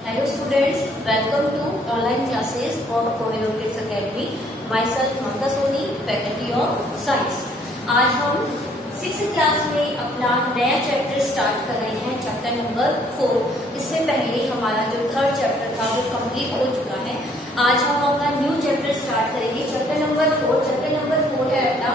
Hello students, welcome to online classes of Choreotics Academy. Myself Mamta Soni, faculty of science. आज हम 6th class में अपना नया chapter start कर रहे हैं, चैप्टर नंबर 4। इससे पहले हमारा जो 3rd चैप्टर था वो कंप्लीट हो चुका है। आज हम अपना न्यू चैप्टर स्टार्ट करेंगे, चैप्टर नंबर 4। चैप्टर नंबर 4 है अपना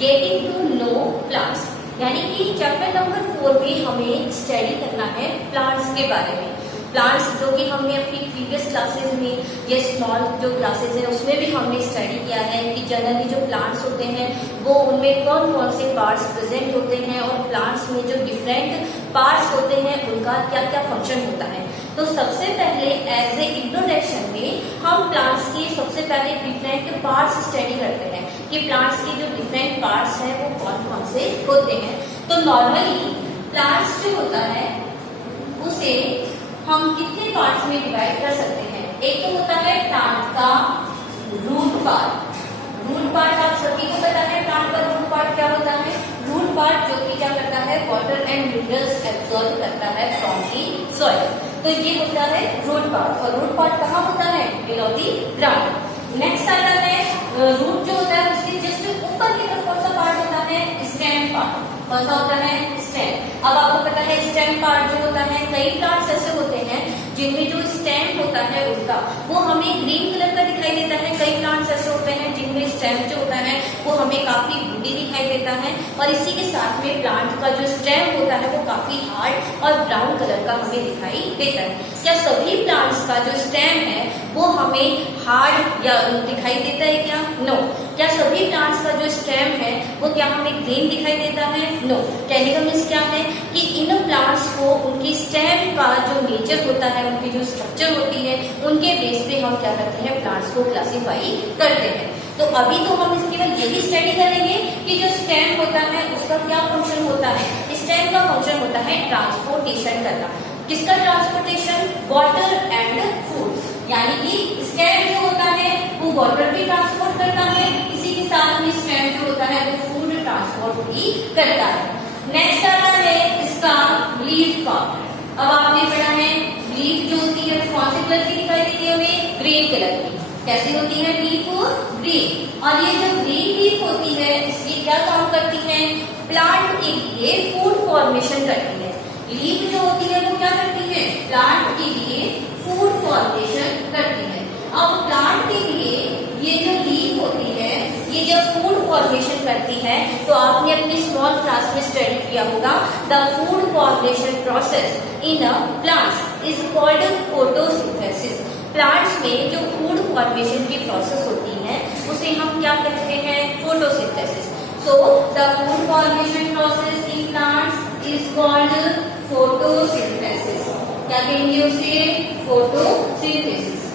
गेटिंग टू नो प्लांट्स, यानी कि चैप्टर नंबर 4 में हमें स्टडी करना है प्लांट्स के बारे में। प्लांट्स जो कि हमने अपनी प्रीवियस क्लासेस में, ये स्मॉल जो क्लासेस हैं उसमें भी हमने स्टडी किया है कि जनरली जो प्लांट्स होते हैं वो उनमें कौन कौन से पार्ट्स प्रेजेंट होते हैं और प्लांट्स में जो डिफरेंट पार्ट्स होते हैं उनका क्या क्या फंक्शन होता है। तो सबसे पहले एज ए इंट्रोडक्शन में हम प्लांट्स के सबसे पहले डिफरेंट पार्ट्स स्टडी करते हैं कि प्लांट्स के जो डिफरेंट पार्ट्स हैं वो कौन कौन से होते हैं। तो नॉर्मली प्लांट्स जो होता है उसे हम कितने पार्ट्स में डिवाइड कर सकते हैं। एक तो होता है प्लांट का रूट पार्ट। रूट पार्ट आप सभी को पता है प्लांट का रूट पार्ट क्या होता है। रूट पार्ट जो कि क्या करता है, वाटर एंड मिनरल्स एब्सॉर्ब करता है फ्रॉम दी सॉइल। तो ये होता है रूट पार्ट, और रूट पार्ट कहाँ होता है, बिलो दी ग्राउंड। नेक्स्ट आता है रूट जो होता है उसके जस्ट ऊपर की तरफ कौन सा पार्ट होता है, स्टेम पार्ट। कौन सा होता है, स्टेम। अब आपको पता है स्टेम पार्ट जो होता है, कई प्लांट्स ऐसे होते हैं जिनमें जो स्टेम होता है उनका वो हमें ग्रीन कलर का दिखाई देता है। कई प्लांट्स ऐसे होते हैं जिनमें स्टेम जो होता है वो हमें काफी वुडी दिखाई देता है, और इसी के साथ में प्लांट का जो स्टेम होता है वो काफी हार्ड और ब्राउन कलर का हमें दिखाई देता है। क्या सभी प्लांट्स का जो स्टेम है वो हमें हार्ड या दिखाई देता है क्या, नो। क्या सभी प्लांट्स का जो स्टेम है वो क्या हमें ग्रीन दिखाई देता है, नो। कहने का मीन्स क्या है कि इन प्लांट्स को उनकी स्टेम का जो नेचर होता है, उनकी जो स्ट्रक्चर होती है, उनके बेस पे हम क्या करते हैं, प्लांट्स को क्लासीफाई करते हैं। तो अभी तो हम केवल यही स्टडी करेंगे कि जो स्टेम होता है उसका क्या फंक्शन होता है। स्टेम का फंक्शन होता है ट्रांसपोर्टेशन करना। किसका ट्रांसपोर्टेशन, वाटर एंड फूड, यानी कि स्टेम जो होता है वो वाटर भी ट्रांसपोर्ट करता है, इसी के साथ में स्टेम जो होता है वो फूड ट्रांसपोर्ट भी करता है। नेक्स्ट आता है इसका लीफ का। अब आपने पढ़ा है लीफ जो होती है कौन से कलर की दिखाई देती है हमें, ग्रीन कलर की। कैसी होती है लीफ, ग्रीन। और ये जो ग्रीन लीफ होती है इसकी क्या काम करती है, प्लांट के लिए फूड फॉर्मेशन करती है। लीफ जो होती है वो क्या करती है, प्लांट के लिए फूड फॉर्मेशन करती है। अब प्लांट के लिए ये जो लीफ होती है ये जब फूड फॉर्मेशन करती है तो आपने अपनी स्मॉल क्लास में स्टडी किया होगा, the food formation process in a plants is called photosynthesis. Plants में जो फूड फॉर्मेशन की प्रोसेस होती है उसे हम क्या कहते हैं, photosynthesis. So the food formation process in plants is called photosynthesis. क्या कहेंगे उसे, फोटोसिंथेसिस।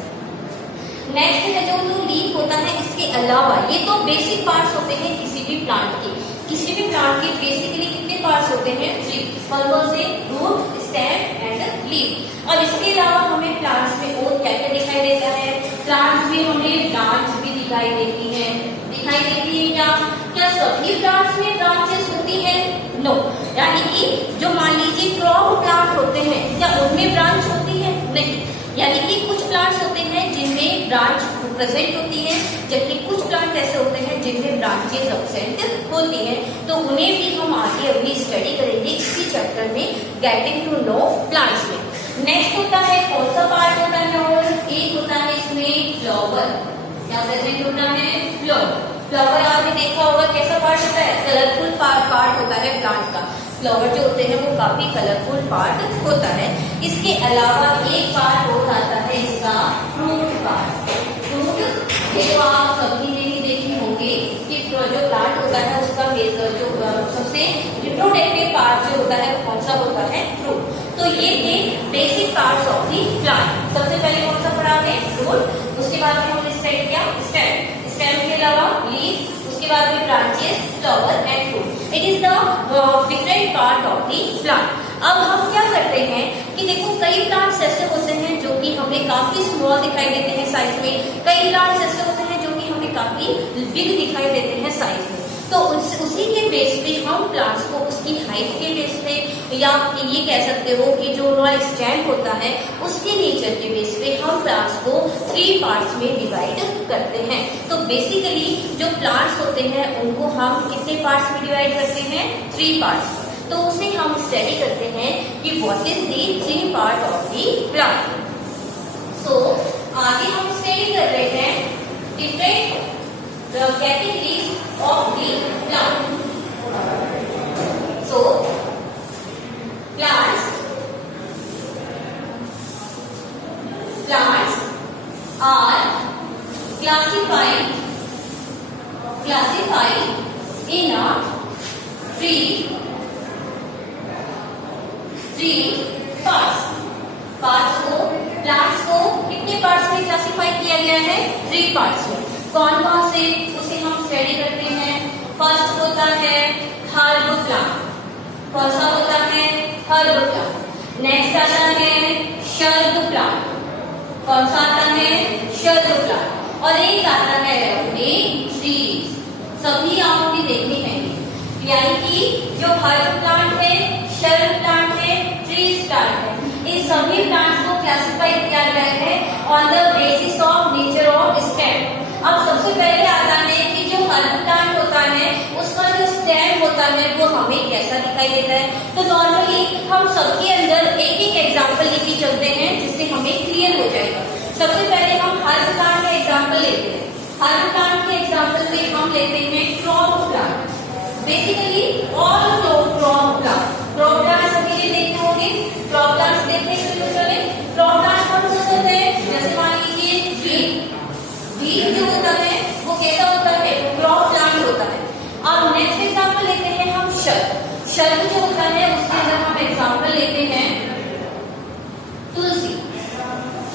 नेक्स्ट है जो लीफ होता है, इसके अलावा ये तो बेसिक पार्ट्स होते हैं किसी भी प्लांट के। किसी भी प्लांट के बेसिकली कितने पार्ट्स होते हैं, 3। कौन से, रूट, स्टेम एंड लीफ। और इसके अलावा हमें प्लांट्स में और क्या क्या दिखाई देता है, प्लांट्स में हमें ब्रांच भी दिखाई देती है। दिखाई देती है क्या, क्या सभी प्लांट्स में ब्रांचेस होती है, नो। यानी कि जो मान लीजिए क्रॉप प्लांट होते हैं क्या उनमें ब्रांच होती है, नहीं। यानी कि कुछ प्लांट्स होते हैं जिनमें ब्रांच प्रेजेंट होती है, जबकि कुछ प्लांट ऐसे होते हैं जिनमें ब्रांचेस एब्सेंट होती हैं। तो उन्हें भी हम आगे अभी स्टडी करेंगे इसी चैप्टर में, गेटिंग टू नो प्लांट्स में। नेक्स्ट होता है कौन सा पार्ट होता है, और एक होता है इसमें फ्लावर। क्या प्रेजेंट होता है, फ्लावर। फ्लावर आपने देखा होगा कैसा पार्ट होता है, कलरफुल पार्ट होता है प्लांट का। फ्लावर जो होते हैं वो काफी कलरफुल पार्ट होता है। इसके अलावा एक पार्ट और आता है इसका फ्रूट पार्ट। फ्रूट ये तो आप सभी ने ही देखी होंगे कि जो प्लांट होता है उसका जो सबसे रिप्रोडक्टिव पार्ट जो होता है वो कौन सा होता है, फ्रूट। तो ये थे basic parts of the plant. सबसे पहले कौन सा स्टेम, स्टेम के अलावा लीफ, उसके बाद में branches, flower and fruit. It is the different part of the plant. अब हम क्या करते हैं कि देखो कई प्लांट्स ऐसे होते हैं जो कि हमें काफी स्मॉल दिखाई देते हैं साइज में, कई प्लांट्स ऐसे होते हैं जो कि हमें काफी बिग दिखाई देते हैं साइज में। तो उसी के बेस पे हम प्लांट्स को उसकी हाइट के बेस पे, या ये कह सकते हो कि जो उनका स्टैंड होता है उसके नेचर के बेस पे हम प्लांट्स को 3 पार्ट्स में डिवाइड करते हैं। तो बेसिकली जो प्लांट्स होते हैं उनको हम कितने पार्ट्स में डिवाइड करते हैं? 3 पार्ट्स। तो उसे हम स्टडी करते हैं कि what is the 3 part of the plant. So आगे हम स्टडी कर रहे हैं different categories of the plant. So plants are classified in a three parts. Plants को कितने पार्ट्स में क्लासिफाई किया गया है? 3 पार्ट्स में। कौन कौन से उसे हम स्टडी करते हैं। फर्स्ट होता है हर्ब प्लांट। कौन सा होता है? Herb plant. नेक्स्ट आता है शर्ब प्लांट। कौन सा आता है? Shrub plant. और एक आता है ट्रीज। सभी आपको देखने हैं, यानी कि जो हर्ब प्लांट है, शर्ब प्लांट है, ट्रीज प्लांट है, इन सभी प्लांट्स को क्लासिफाई किया गया है on the basis of nature of stem. अब सबसे पहले आता है कि जो हर्ब प्लांट होता है उसका जो स्टेम होता है वो हमें कैसा दिखाई देता है। तो नॉर्मली हम सबके अंदर एक एक एग्जांपल लेके चलते हैं जिससे हमें क्लियर हो जाएगा। सबसे पहले हम हर्ब प्लांट का एग्जांपल लेते हैं। हर्ब प्लांट के एग्जांपल में हम लेते हैं crop plant. Basically all crop plant. Crop plant सभी ने देखे होंगे। क्रॉप प्लांट्स देखते हैं क्रॉप प्लांट कौन से होते हैं? जैसे मान लीजिए बीट जो होता है वो कैसा होता है? क्रॉप प्लांट होता है। अब नेक्स्ट एग्जांपल लेते हैं हम शर्ब जो होता है उसके अंदर हम एग्जांपल लेते हैं तुलसी।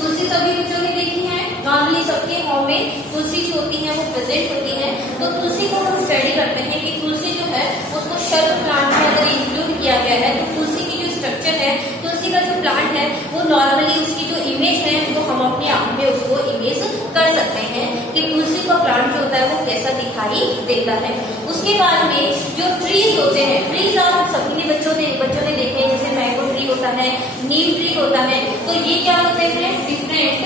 तुलसी सभी बच्चों ने देखी है। नॉर्मली सबके होम में तुलसी जो होती है वो प्रेजेंट होती है। तो तुलसी को हम स्टडी करते हैं कि तुलसी जो है उसको शर्ब प्लांट में अगर इंक्लूड किया गया है तो तुलसी की जो स्ट्रक्चर है, तुलसी का जो प्लांट है वो नॉर्मली उसकी जो इमेज है वो हम अपने आप में उसको इमेज कर सकते हैं कि तुलसी का प्लांट जो होता है वो कैसा दिखाई देता है। उसके बाद में जो ट्रीज होते हैं, ट्रीज आप सभी ने बच्चों ने देखे हैं, जैसे मैंगो ट्री होता है, नीम ट्री होता है। तो ये क्या होते हैं? Different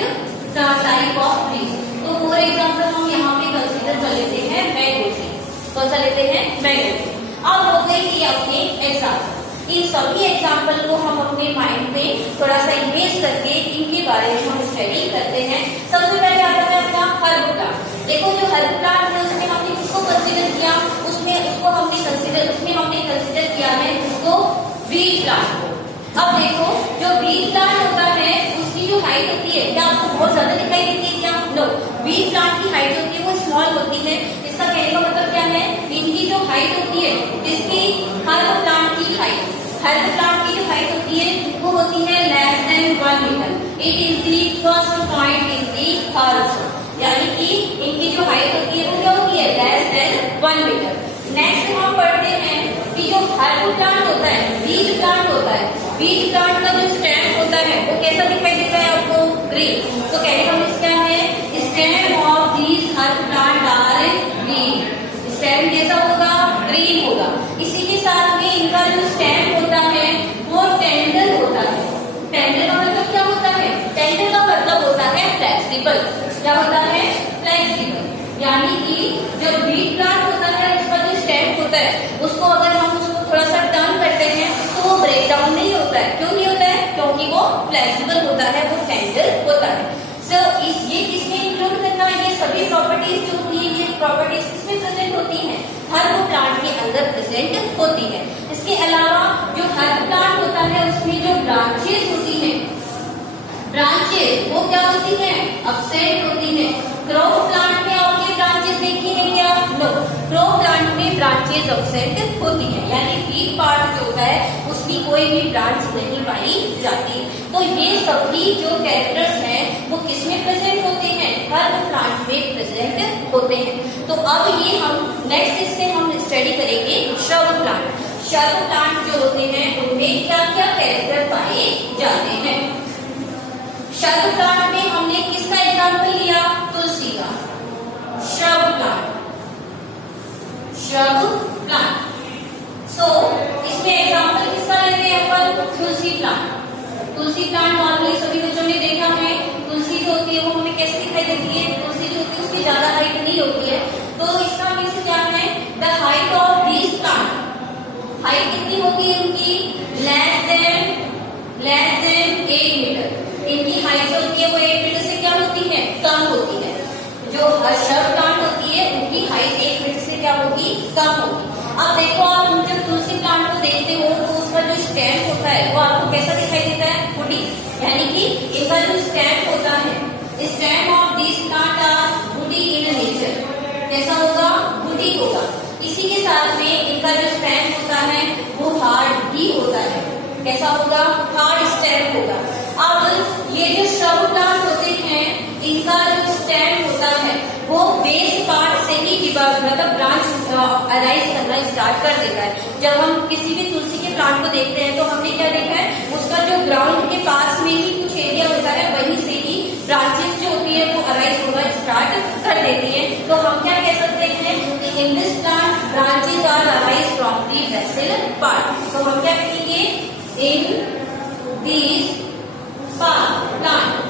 type of trees. तो फॉर एग्जांपल हम यहाँ पे कंसीडर कर लेते हैं मैंगो ट्री। कौन सा लेते हैं? Mango tree. अब हो गई थी अपने एग्जाम्पल। इन सभी एग्जाम्पल को हम अपने माइंड में थोड़ा सा इमेज करके इनके बारे में हम स्टडी करते हैं। सबसे पहले आता है अपना हर्ब प्लांट। देखो जो हर्ब प्लांट है उसमें हमने किसको कंसीडर किया? उसमें हमने कंसीडर किया है उसको वीट प्लांट को। अब देखो जो वीट प्लांट होता है उसकी जो हाइट होती है क्या आपको बहुत ज्यादा दिखाई देती है क्या? नो, वीट प्लांट की हाइट होती है वो स्मॉल होती है। इसका कहने का मतलब क्या है? इनकी जो हाइट होती है, इसकी हर्ब प्लांट की हाइट, हर्ब प्लांट की जो हाइट होती है वो होती है less than 1 metre. It is the first point in the herbs, यानी कि इनकी जो हाइट होती है वो क्या होती है? Less than 1 metre. नेक्स्ट हम पढ़ते हैं कि जो हर्ब प्लांट होता है, बीज प्लांट होता है, बीज प्लांट का जो स्टेम होता है वो कैसा दिखाई देता है आपको? ग्रीन। तो कहने का मतलब क्या है? Stem of these herb plant are green. Stem कैसा होगा? ग्रीन होगा। इसी के साथ में इनका जो स्टेम होता है वो टेंडर होता है। टेंडर का मतलब क्या होता है? टेंडर का मतलब होता है फ्लेक्सिबल। क्या होता है? फ्लेक्सिबल। यानी कि जो वीट प्लांट होता है उसका जो स्टेम होता है उसको अगर हम उसको थोड़ा सा टर्न करते हैं तो वो ब्रेक डाउन नहीं होता है। क्यों नहीं होता है? क्योंकि वो फ्लेक्सिबल होता है, वो टेंडर होता है। सो ये किसमें इंक्लूड करना है? ये सभी प्रॉपर्टीज जो होती है, ये प्रॉपर्टीज किसमें प्रेजेंट होती हैं? हर्ब प्लांट के अंदर प्रेजेंट होती है। इसके अलावा जो हर्ब प्लांट होता है उसमें जो ब्रांचेस होती हैं, ब्रांचेस वो क्या होती हैं? अब्सेंट होती हैं। क्रॉप प्लांट में आपने ब्रांचेस देखी है क्या? नो, क्रॉप प्लांट में ब्रांचेस अब्सेंट होती हैं, यानी वीट पार्ट जो होता है उसकी कोई भी ब्रांच नहीं पाई जाती। तो ये सभी जो कैरेक्टर्स हैं वो किसमें प्रेजेंट होते हैं? हर प्लांट में प्रेजेंट होते हैं। तो अब ये हम नेक्स्ट इससे हम स्टडी करेंगे श्रब प्लांट। श्रब प्लांट जो होते हैं उनमें क्या क्या कैरेक्टर पाए जाते हैं। श्रब प्लांट में हमने किसका एग्जाम्पल लिया? तुलसी का। Shrub plant, shrub plant. So इसमें एग्जाम्पल किसका लेते हैं अपन? तुलसी प्लांट। तुलसी प्लांट नॉर्मली सभी बच्चों ने देखा है, तुलसी जो होती है वो हमें कैसे दिखाई देती है? तुलसी जो होती है उसकी ज्यादा हाइट नहीं होती है। तो इसका मीन्स क्या है? The height of this plant, height कितनी होती है उनकी? Less than 8 metre. इनकी हाइट जो होती है वो 8 मीटर से क्या होती है? कम होती है। जो श्रब प्लांट होती है उनकी हाइट 1 मीटर से क्या होगी? कम होगी। अब देखो, आप जब तुलसी प्लांट को देखते हो तो उसका जो स्टेम होता है वो आपको कैसा दिखाई देता है? वुडी, यानी कि इनका जो स्टेम होता है, stem of this plant are woody in nature. कैसा होगा? वुडी होगा। इसी के साथ में इनका जो स्टेम होता है वो हार्ड भी होता है। कैसा होगा? हार्ड स्टेम होगा। अब ये जो श्रब प्लांट होते हैं इनका जो स्टेम होता है वो बेस पार्ट से ही मतलब ब्रांच अराइज करना स्टार्ट कर देता है। जब हम किसी भी तुलसी के प्लांट को देखते हैं तो हमने क्या देखा है? उसका जो ग्राउंड के पास में ही कुछ एरिया होता है, वहीं से ही ब्रांचेस जो होती है वो अराइज होना स्टार्ट कर देती है। तो हम क्या कह सकते हैं? In this plant branches are arise from the basal part. तो हम क्या कहेंगे? In this plant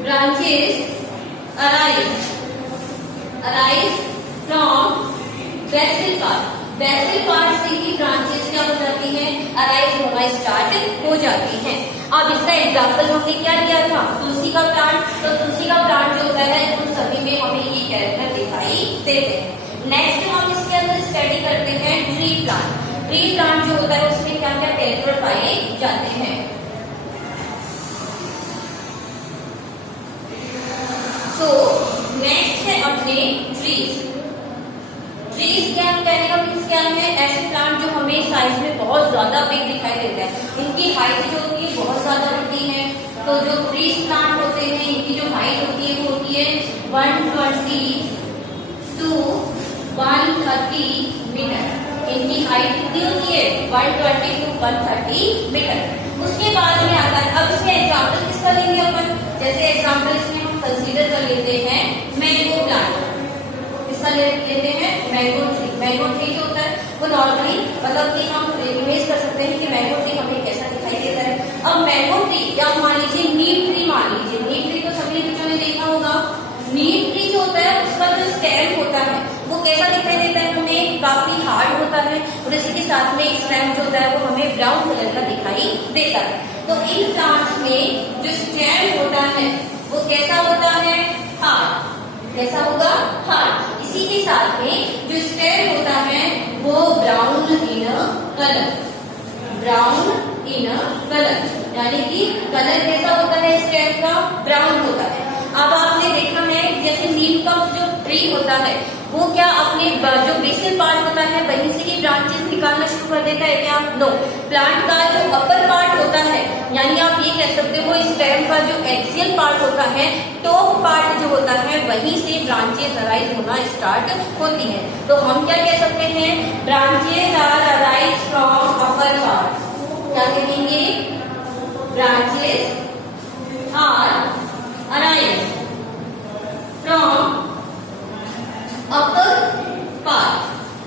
branches arise from basal part। Basal part से ही ब्रांचेस क्या हो जाती हैं? अराइज होना स्टार्ट हो जाती हैं। अब इसका एग्जांपल हमने क्या लिया था? तुलसी का प्लांट। तो तुलसी का प्लांट जो होता है उन सभी में हमें ये कैरेक्टर दिखाई देते हैं। नेक्स्ट हम इसके अंदर स्टडी करते हैं ट्री प्लांट। ट्री प्लांट जो होता है उसमें क्या क्या कैरेक्टर पाए जाते हैं? तो नेक्स्ट है अपने ट्रीज। ट्रीज क्या कहने का मीन्स क्या है? ऐसे प्लांट जो हमें साइज में बहुत ज्यादा बिग दिखाई देता है, इनकी हाइट जो होती है बहुत ज्यादा होती है। तो जो ट्रीज प्लांट होते हैं इनकी जो हाइट होती है वो होती है 120 to 130 मीटर। इनकी हाइट कितनी होती है? 120 to 130 मीटर। उसके बाद में आता है, अब इसमें एग्जाम्पल किसका लेंगे अपन? जैसे एग्जाम्पल इसमें कंसीडर कर लेते हैं मैंगो प्लांट। इसका लेते हैं मैंगो ट्री। मैंगो ट्री जो होता है वो नॉर्मली मतलब कि हम इमेज कर सकते हैं कि मैंगो ट्री हमें कैसा दिखाई देता है। अब मैंगो ट्री या मान लीजिए नीम ट्री, मान लीजिए नीम ट्री तो सभी बच्चों ने देखा होगा। नीम ट्री जो होता है उसका जो स्टेम होता है वो कैसा दिखाई देता है? हमें काफी हार्ड होता है और इसी के साथ में स्टेम जो होता है वो हमें ब्राउन कलर का दिखाई देता है। तो इन प्लांट्स में जो स्टेम होता है वो कैसा होता है? हार्ड। कैसा होगा? हार्ड। इसी के साथ में जो स्टेम होता है वो brown in colour, brown in colour, यानी कि कलर कैसा होता है स्टेम का? ब्राउन होता है। अब आपने देखा है जैसे नीम का जो ट्री होता है वो क्या अपने जो बेसल पार्ट होता है वहीं से ही ब्रांचेस निकालना शुरू कर देता है क्या? नो। प्लांट का जो अपर पार्ट होता है, यानी आप ये कह सकते हो स्टेम का जो एक्सियल पार्ट होता है, टॉप पार्ट जो होता है वहीं से ब्रांचेस अराइज होना स्टार्ट होती है। तो हम क्या कह सकते हैं? Branches are arise from upper part. क्या कहेंगे? Branches are arise from upper part.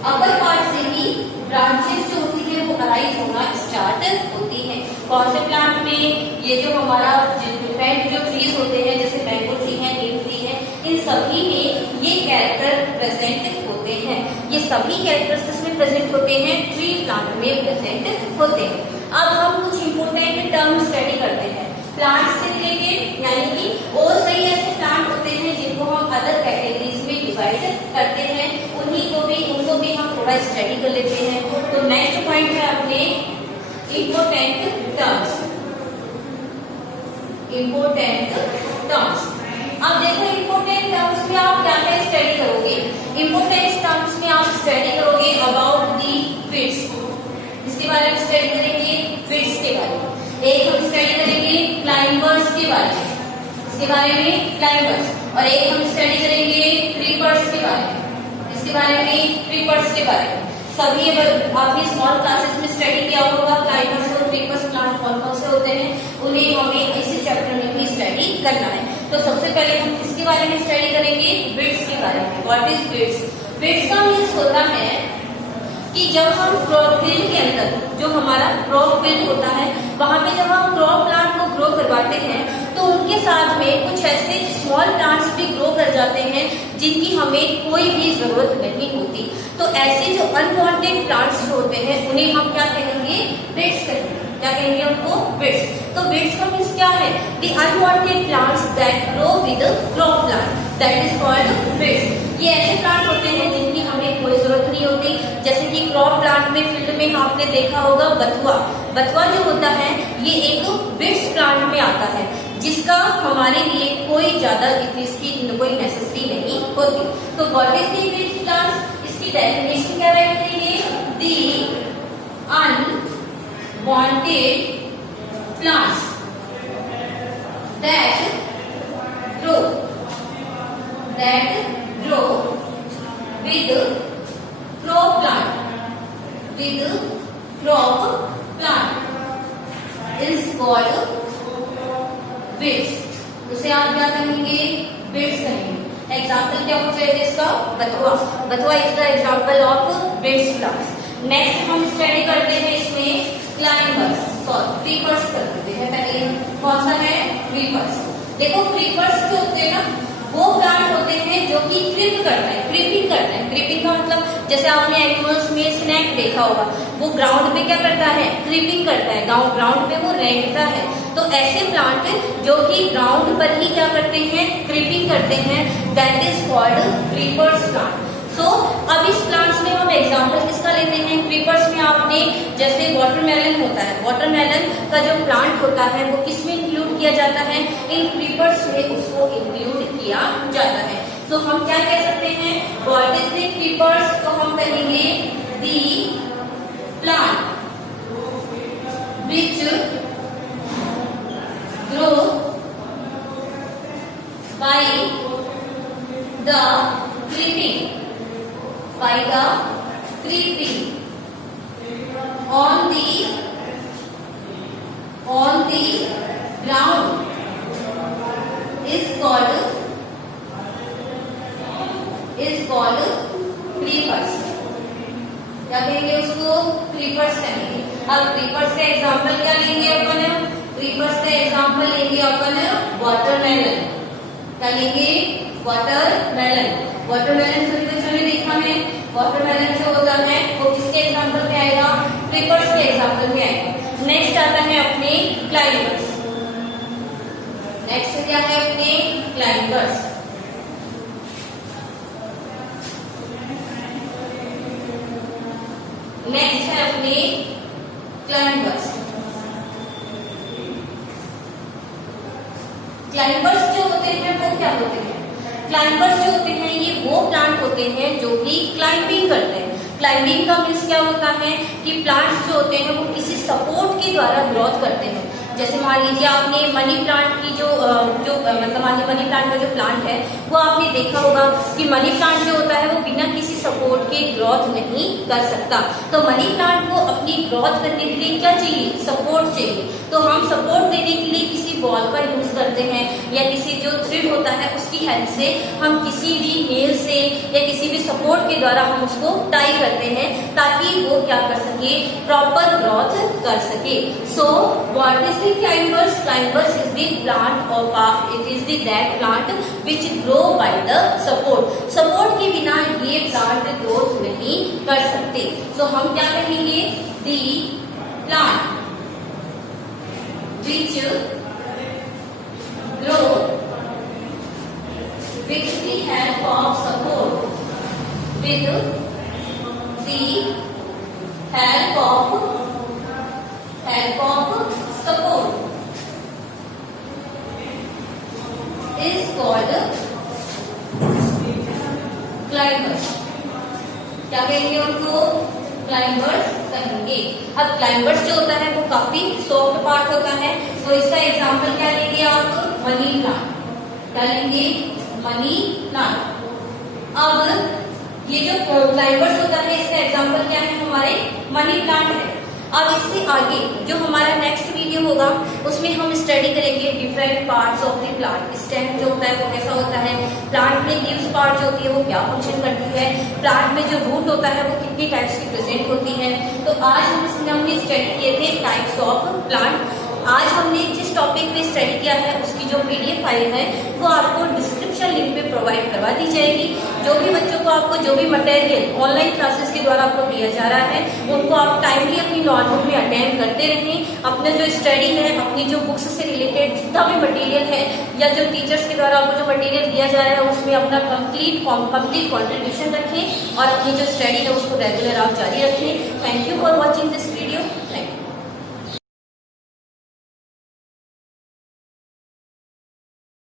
Upper part से ही ब्रांचेस जो होती है वो अराइज होना स्टार्ट होती है। कौन से प्लांट में? ये जो हमारा डिफरेंट जो ट्रीज होते हैं जैसे मैंगो ट्री है, नीम ट्री है, इन सभी में ये कैरेक्टर प्रेजेंट होते हैं। ये सभी कैरेक्टर्स किसमें प्रेजेंट होते हैं? ट्री प्लांट में प्रेजेंट होते हैं। अब हम कुछ इंपोर्टेंट टर्म स्टडी करते हैं प्लांट से रिलेटेड, यानी कि और कई ऐसे प्लांट होते हैं जिनको हम अदर कैटेगरीज में डिवाइड करते हैं, उनको भी हम थोड़ा स्टडी कर लेते हैं। तो नेक्स्ट पॉइंट है अपने इंपोर्टेंट टर्म्स। Important terms. अब देखो इंपोर्टेंट टर्म्स में आप क्या क्या स्टडी करोगे? इंपोर्टेंट टर्म्स में आप स्टडी करोगे अबाउट दी फिट्स। इसके बारे में स्टडी करेंगे फिट्स के बारे में। एक हम स्टडी करेंगे क्लाइंबर्स किसके बारे में? क्लाइंबर्स। और एक हम स्टडी करेंगे क्रीपर्स के बारे में, इसके बारे में क्रीपर्स के बारे में। सभी आपने स्मॉल क्लासेस में स्टडी किया होगा क्लाइंबर्स और क्रीपर्स प्लांट कौन कौन से होते हैं, उन्हें हमें इसी चैप्टर में भी स्टडी करना है। तो सबसे पहले हम किसके बारे में स्टडी करेंगे? बिड्स के बारे में। What is weeds? बिड्स का मीन्स होता है कि जब हम क्रॉप फील्ड के अंदर, जो हमारा क्रॉप फील्ड होता है, वहां पे जब हम क्रॉप प्लांट को ग्रो करवाते हैं तो उनके साथ में कुछ ऐसे स्मॉल प्लांट्स भी ग्रो कर जाते हैं जिनकी हमें कोई भी जरूरत नहीं होती। तो ऐसे जो अनवांटेड प्लांट्स होते हैं उन्हें हम क्या कहेंगे? बिड्स कहेंगे। क्या कहेंगे उनको? बिड्स। तो बिड्स का मीन्स क्या है? The unwanted plants that grow with crop plant, that is called weeds. ये ऐसे प्लांट होते हैं जिनकी हमें कोई जरूरत नहीं होती, जैसे कि क्रॉप प्लांट में फील्ड में आपने देखा होगा बथुआ। बथुआ जो होता है ये एक बिड्स प्लांट में आता है, जिसका हमारे लिए कोई ज्यादा इसकी कोई नेसेसिटी नहीं होती। तो what is the weeds plants? इसकी डेफिनेशन क्या राइट करेंगे? The unwanted plants that grow with crop plant is called bids। उसे आप क्या कहेंगे? बिड्स कहेंगे। एग्जाम्पल क्या हो जाएगा इसका? बथुआ। बथुआ is the example of weeds plants. Next हम स्टडी करते हैं इसमें क्लाइंबर्स, क्रीपर्स कर देते हैं। पहले कौन सा है? क्रीपर्स। देखो क्रीपर्स जो होते हैं ना, वो प्लांट होते हैं जो कि क्रीप करते हैं, क्रीपिंग करते हैं। क्रीपिंग का मतलब जैसे आपने एनिमल्स में स्नेक देखा होगा, वो ग्राउंड पे क्या करता है? क्रीपिंग करता है, ग्राउंड पे वो रेंगता है। तो ऐसे प्लांट जो कि ग्राउंड पर ही क्या करते हैं? क्रीपिंग करते हैं, that is called creepers plant. So अब इस प्लांट्स में हम एग्जांपल किसका लेते हैं? क्रीपर्स में आपने जैसे वाटरमेलन होता है, वाटरमेलन का जो प्लांट होता है वो किसमें इंक्लूड किया जाता है? इन क्रीपर्स में उसको इंक्लूड किया जाता है। तो हम क्या कह सकते हैं? What is the creepers? तो हम कहेंगे the plant which grow by the creeping on the ground is called creepers। क्या कहेंगे उसको? क्रीपर्स कहेंगे। अब क्रीपर्स का एग्जाम्पल क्या लेंगे अपन? क्रीपर्स का एग्जाम्पल लेंगे अपन वाटरमेलन। क्या लेंगे? वाटरमेलन। वाटरमेलन सभी बच्चों ने देखा है। वाटरमेलन जो होता है वो किसके एग्जाम्पल में आएगा? क्रीपर्स के एग्जाम्पल में आएगा। नेक्स्ट आता है अपने क्लाइंबर्स। नेक्स्ट क्या है अपने? क्लाइंबर्स। नेक्स्ट है अपने क्लाइंबर्स। क्लाइंबर्स जो होते हैं वो क्या होते हैं? क्लाइंबर्स जो होते हैं ये वो प्लांट होते हैं जो कि क्लाइंबिंग करते हैं। क्लाइंबिंग का मीन्स क्या होता है कि प्लांट्स जो होते हैं वो किसी सपोर्ट के द्वारा ग्रोथ करते हैं। जैसे मान लीजिए आपने मनी प्लांट की जो मतलब मान लीजिए मनी प्लांट का जो प्लांट है वो आपने देखा होगा कि मनी प्लांट जो होता है वो बिना किसी सपोर्ट के ग्रोथ नहीं कर सकता। तो मनी प्लांट को अपनी ग्रोथ करने के लिए क्या चाहिए? सपोर्ट चाहिए। तो हम सपोर्ट देने के लिए किसी बॉल का यूज करते हैं या किसी जो थ्रेड होता है उसकी हेल्प से हम किसी भी नेल से या किसी भी सपोर्ट के द्वारा हम उसको टाई करते हैं ताकि वो क्या कर सके? प्रॉपर ग्रोथ कर सके। So what is the climbers? Climbers is the plant और it is the that plant which grow by the support. Support के बिना ये प्लांट ग्रोथ नहीं कर सकते। तो हम क्या कहेंगे? The plant which grow with the help of support, with the help of support is called climbers। क्या कहेंगे उनको? क्लाइंबर्स कहेंगे। अब क्लाइंबर्स जो होता है वो काफी सॉफ्ट पार्ट होता है। तो इसका एग्जांपल क्या लेंगे आप? Money plant. क्या लेंगे, मनी प्लांट। अब ये जो क्लाइंबर्स होता है इसका एग्जांपल क्या है, हमारे मनी प्लांट है। अब इससे आगे जो हमारा नेक्स्ट वीडियो होगा उसमें हम स्टडी करेंगे different parts of the plant. Stem जो होता है वो कैसा होता है, प्लांट में लीव्स पार्ट जो होती है वो क्या फंक्शन करती है, प्लांट में जो रूट होता है वो कितनी टाइप्स की प्रेजेंट होती है। तो आज हमने स्टडी किए थे टाइप्स ऑफ प्लांट। आज हमने जिस टॉपिक पे स्टडी किया है उसकी जो पीडीएफ फाइल है वो आपको डिस्क्रिप्शन लिंक पे प्रोवाइड करवा दी जाएगी। जो भी बच्चों को आपको जो भी मटेरियल ऑनलाइन क्लासेस के द्वारा आपको दिया जा रहा है उनको आप टाइमली अपनी नोटबुक में अटेंड करते रहें। अपने जो स्टडी है, अपनी जो बुक्स से रिलेटेड जितना भी मटेरियल है या जो टीचर्स के द्वारा आपको जो मटेरियल दिया जा रहा है उसमें अपना कंप्लीट कॉन्ट्रीब्यूशन रखें और अपनी जो स्टडी है उसको रेगुलर आप जारी रखें। Thank you for watching this.